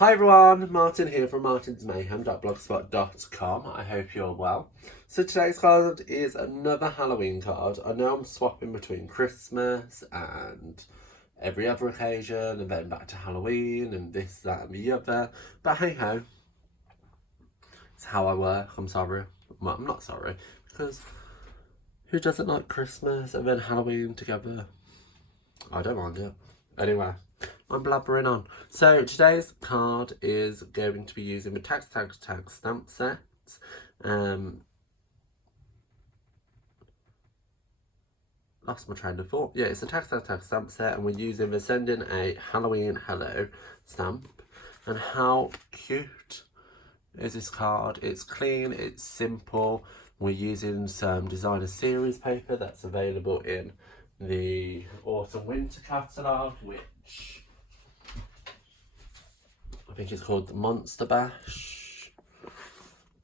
Hi everyone, Martin here from martinsmayhem.blogspot.com. I hope you're well. So today's card is another Halloween card. I know I'm swapping between Christmas and every other occasion and then back to Halloween and this, that and the other. But hey ho, it's how I work. I'm sorry. Well, I'm not sorry, because who doesn't like Christmas and then Halloween together? I don't mind it. Anyway, I'm blabbering on. So today's card is going to be using the tag stamp sets. Lost my train of thought. Yeah, it's a tag stamp set, and we're using the Sending a Halloween Hello stamp. And how cute is this card? It's clean, it's simple. We're using some designer series paper that's available in the autumn winter catalogue, which I think it's called the Monster Bash.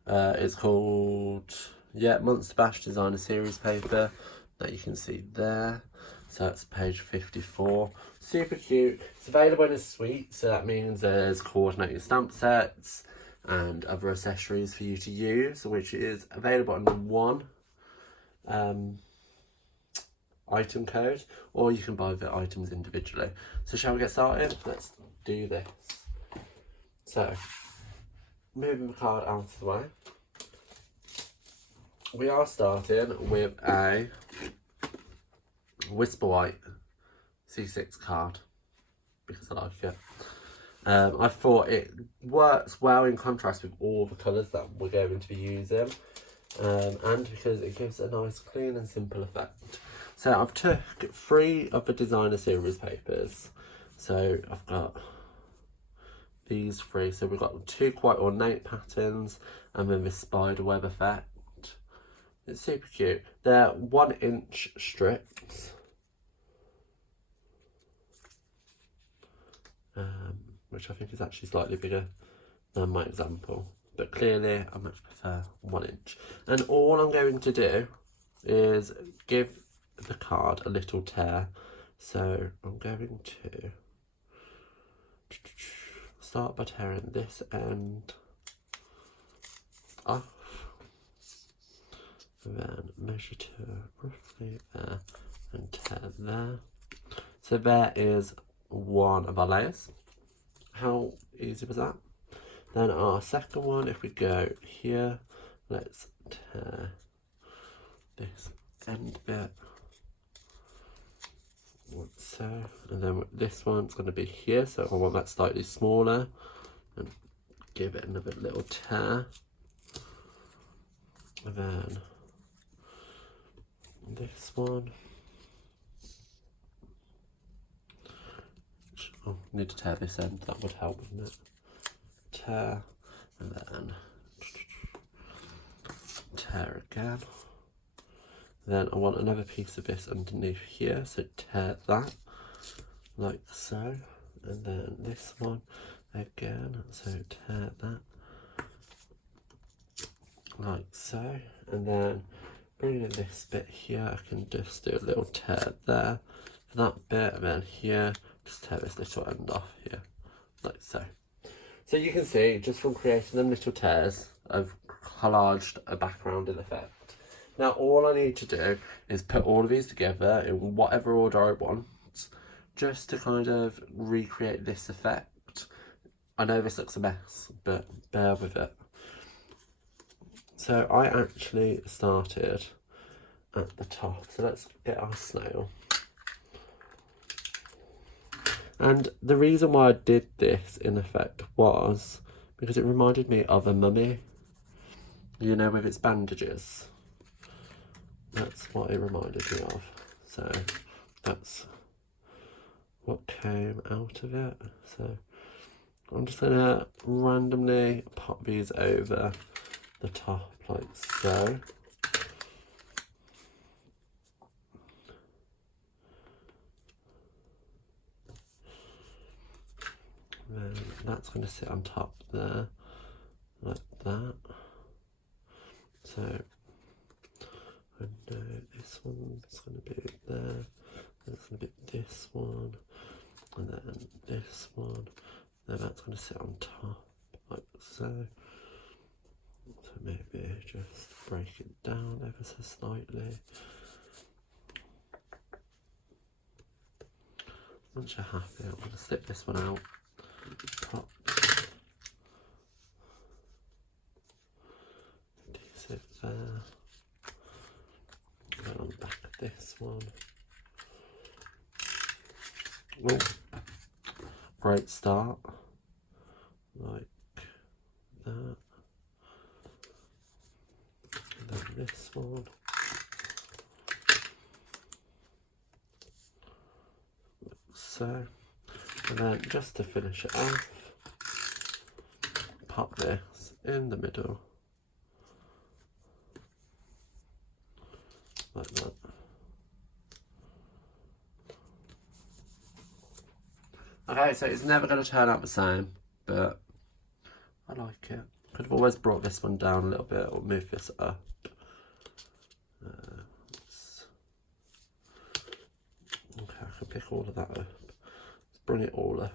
It's called, yeah, Monster Bash designer series paper that you can see there. So that's page 54. Super cute. It's available in a suite, so that means there's coordinating stamp sets and other accessories for you to use, which is available under one item code, or you can buy the items individually. So shall we get started? Let's do this. So, moving the card out of the way, we are starting with a Whisper White C6 card because I like it. I thought it works well in contrast with all the colours that we're going to be using, and because it gives a nice clean and simple effect. So I've took 3 of the designer series papers. So I've got these 3. So we've got 2 quite ornate patterns and then this spider web effect. It's super cute. They're 1-inch strips. Which I think is actually slightly bigger than my example. But clearly I much prefer 1 inch. And all I'm going to do is give the card a little tear. So I'm going to start by tearing this end off, and then measure to roughly there and tear there. So there is one of our layers. How easy was that? Then our second one, if we go here, let's tear this end bit like so, and then this one's going to be here, so I want that slightly smaller, and give it another little tear, and then this one. Oh, need to tear this end, that would help, wouldn't it? Tear, and then tear again. Then I want another piece of this underneath here, so tear that like so, and then this one again, so tear that like so, and then bringing this bit here, I can just do a little tear there for that bit, and then here, just tear this little end off here, like so. So you can see, just from creating them little tears, I've collaged a backgrounding effect. Now all I need to do is put all of these together in whatever order I want, just to kind of recreate this effect. I know this looks a mess, but bear with it. So I actually started at the top, so let's get our snail. And the reason why I did this in effect was because it reminded me of a mummy, you know, with its bandages. That's what it reminded me of. So that's what came out of it. So I'm just gonna randomly pop these over the top like so. Then that's going to sit on top there, like that. So I know this one's going to be there, and it's going to be this one, and then this one, Then that's going to sit on top, like so. So maybe just break it down ever so slightly. Once you're happy, I'm going to slip this one out. Pop. Adhesive there. Go on the back of this one. Oh, great start. Like that. And then this one. Like so. And then just to finish it off, pop this in the middle. Like that. Okay, so it's never going to turn out the same, but I like it. Could have always brought this one down a little bit or moved this up. Okay, I can pick all of that up. Let's bring it all up.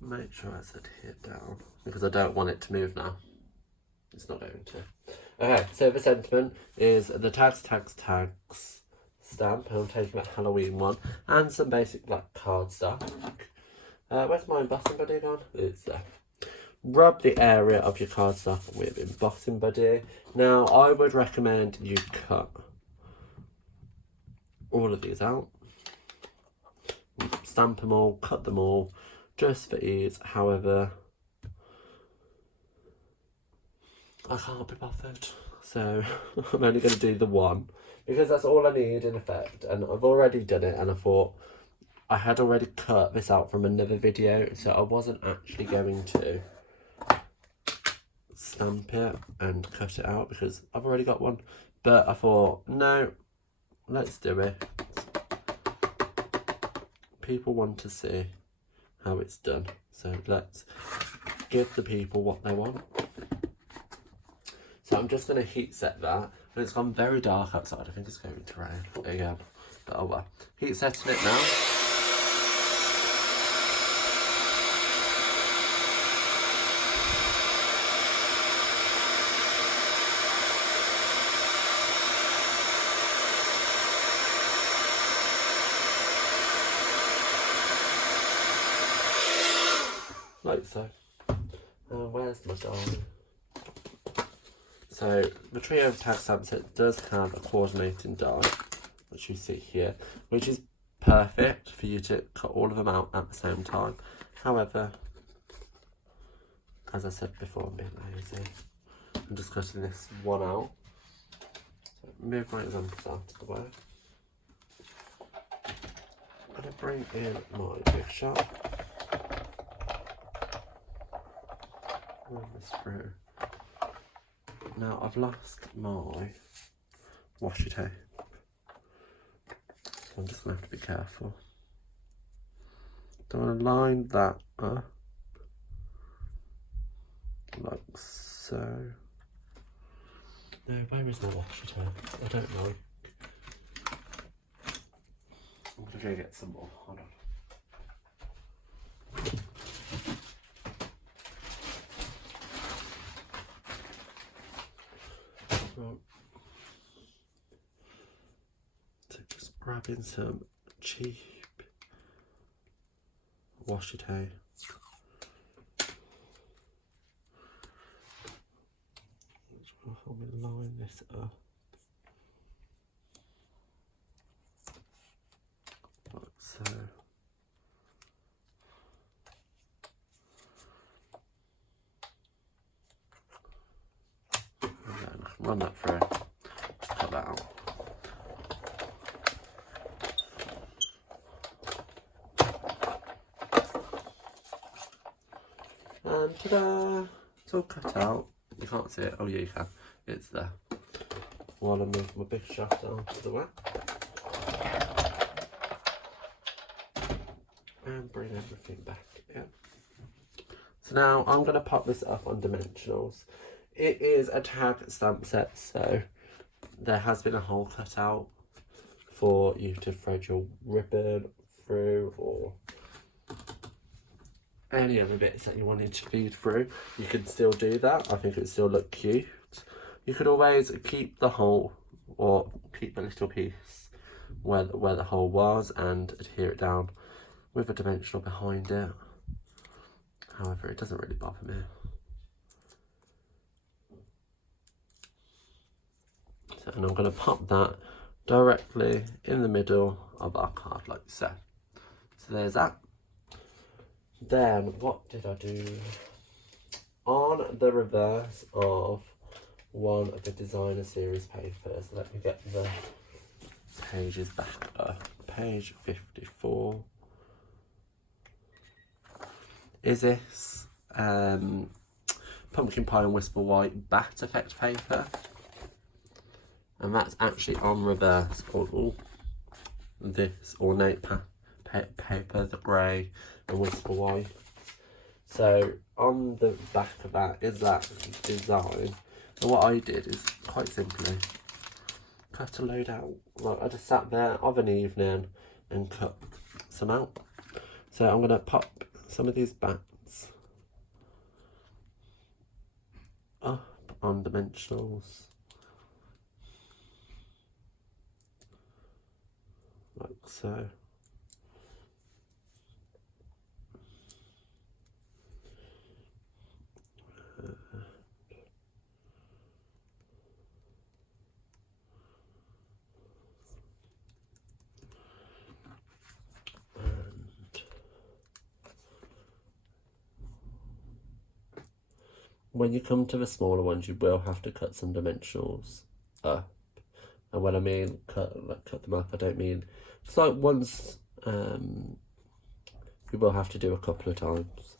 Make sure it's adhered down because I don't want it to move now. It's not going to. Okay, so the sentiment is the tags stamp, and I'm taking that Halloween one, and some basic black cardstock. Where's my embossing buddy gone? It's there. Rub the area of your cardstock with embossing buddy. Now, I would recommend you cut all of these out. Stamp them all, cut them all, just for ease. However, I can't be bothered, so I'm only going to do the one because that's all I need in effect, and I've already done it, and I thought I had already cut this out from another video, so I wasn't actually going to stamp it and cut it out because I've already got one, but I thought no, let's do it. People want to see how it's done, so let's give the people what they want. So I'm just going to heat set that, and it's gone very dark outside. I think it's going to rain again, but oh well. Heat setting it now. Like so. Where's my darling? So the trio of tag stamp set does have a coordinating die, which you see here, which is perfect for you to cut all of them out at the same time. However, as I said before, I'm being lazy. I'm just cutting this one out. So move my examples out of the way. I'm going to bring in my big shot. Run this through. Now I've lost my washi tape, so I'm just going to have to be careful. So I'm going to line that up like so. No, where is my washi tape? I don't know. I'm going to go get some more. Hold on. So just grabbing some cheap washi tape. Which will help me line this up. Like so. And then I can run that through. Just cut that out. And ta-da! It's all cut out. You can't see it. Oh yeah, you can. It's there. While I move my big shaft out of the way. And bring everything back in. So now I'm going to pop this up on dimensionals. It is a tag stamp set, so there has been a hole cut out for you to thread your ribbon through, or any other bits that you wanted to feed through, you can still do that. I think it would still look cute. You could always keep the hole, or keep the little piece where the hole was, and adhere it down with a dimensional behind it. However, it doesn't really bother me. So, and I'm going to pop that directly in the middle of our card like so. So there's that. Then what did I do? On the reverse of one of the designer series papers, let me get the pages back up. Page 54. Is this Pumpkin Pie and Whisper White Bat Effect paper. And that's actually on reverse of this ornate paper, the grey and Whisper White. So on the back of that is that design. And what I did is quite simply cut a load out. Like, I just sat there of an evening and cut some out. So I'm going to pop some of these bats up on dimensionals. Like so. When you come to the smaller ones, you will have to cut some dimensionals up. And when I mean cut them up, I don't mean it's like ones you will have to do a couple of times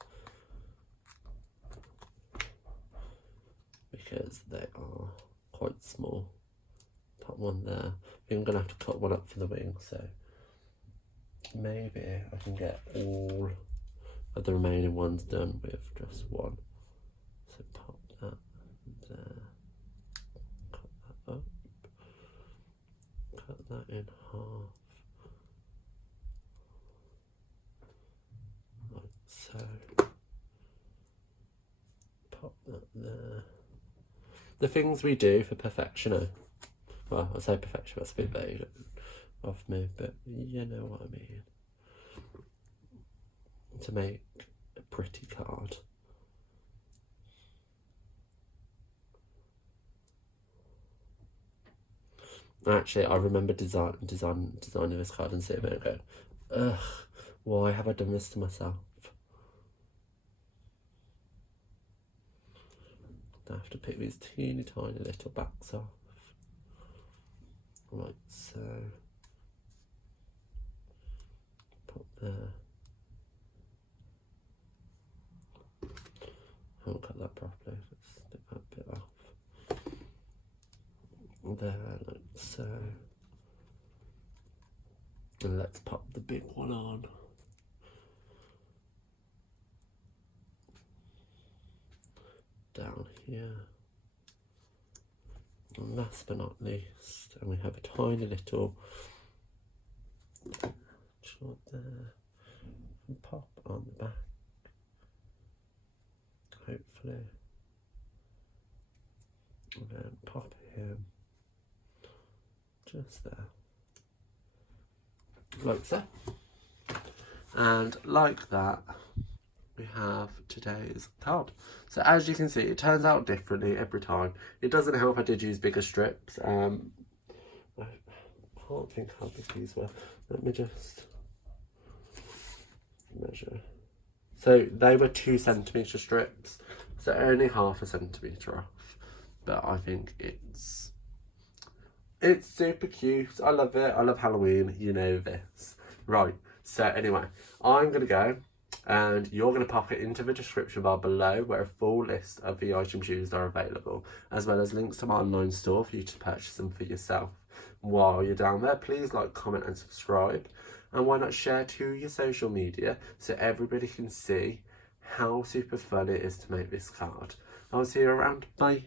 because they are quite small. Put one there. I think I'm gonna have to cut one up for the wing, so maybe I can get all of the remaining ones done with just one. So pop that there, cut that up, cut that in half, like so, pop that there. The things we do for perfection, well, I say perfection, that's a bit vague of me, but you know what I mean. To make a pretty card. Actually, I remember designing this card and sitting there and going, ugh, why have I done this to myself? I have to pick these teeny tiny little backs off. Like so. Put there. I haven't cut that properly. Let's stick that bit off. There, like so. And let's pop the big one on. Down here. And last but not least, and we have a tiny little shot there. And pop on the back. Hopefully. And then pop him just there. Like so. And like that, we have today's card. So as you can see, it turns out differently every time. It doesn't help I did use bigger strips. I can't think how big these were. Let me just measure. So they were 2 centimetre strips, so only half a centimetre off. But I think it's super cute. I love it. I love Halloween. You know this. Right. So anyway, I'm going to go and you're going to pop it into the description bar below where a full list of the items used are available, as well as links to my online store for you to purchase them for yourself. While you're down there, please like, comment and subscribe. And why not share to your social media so everybody can see how super fun it is to make this card. I'll see you around. Bye.